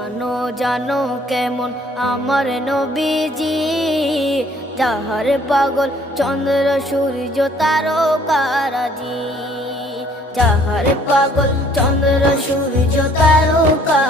জানো জানো কেমন আমার নবীজি, যাহার পাগল চন্দ্র সূর্য তারকারাজি, যাহার পাগল চন্দ্র সূর্য তারকা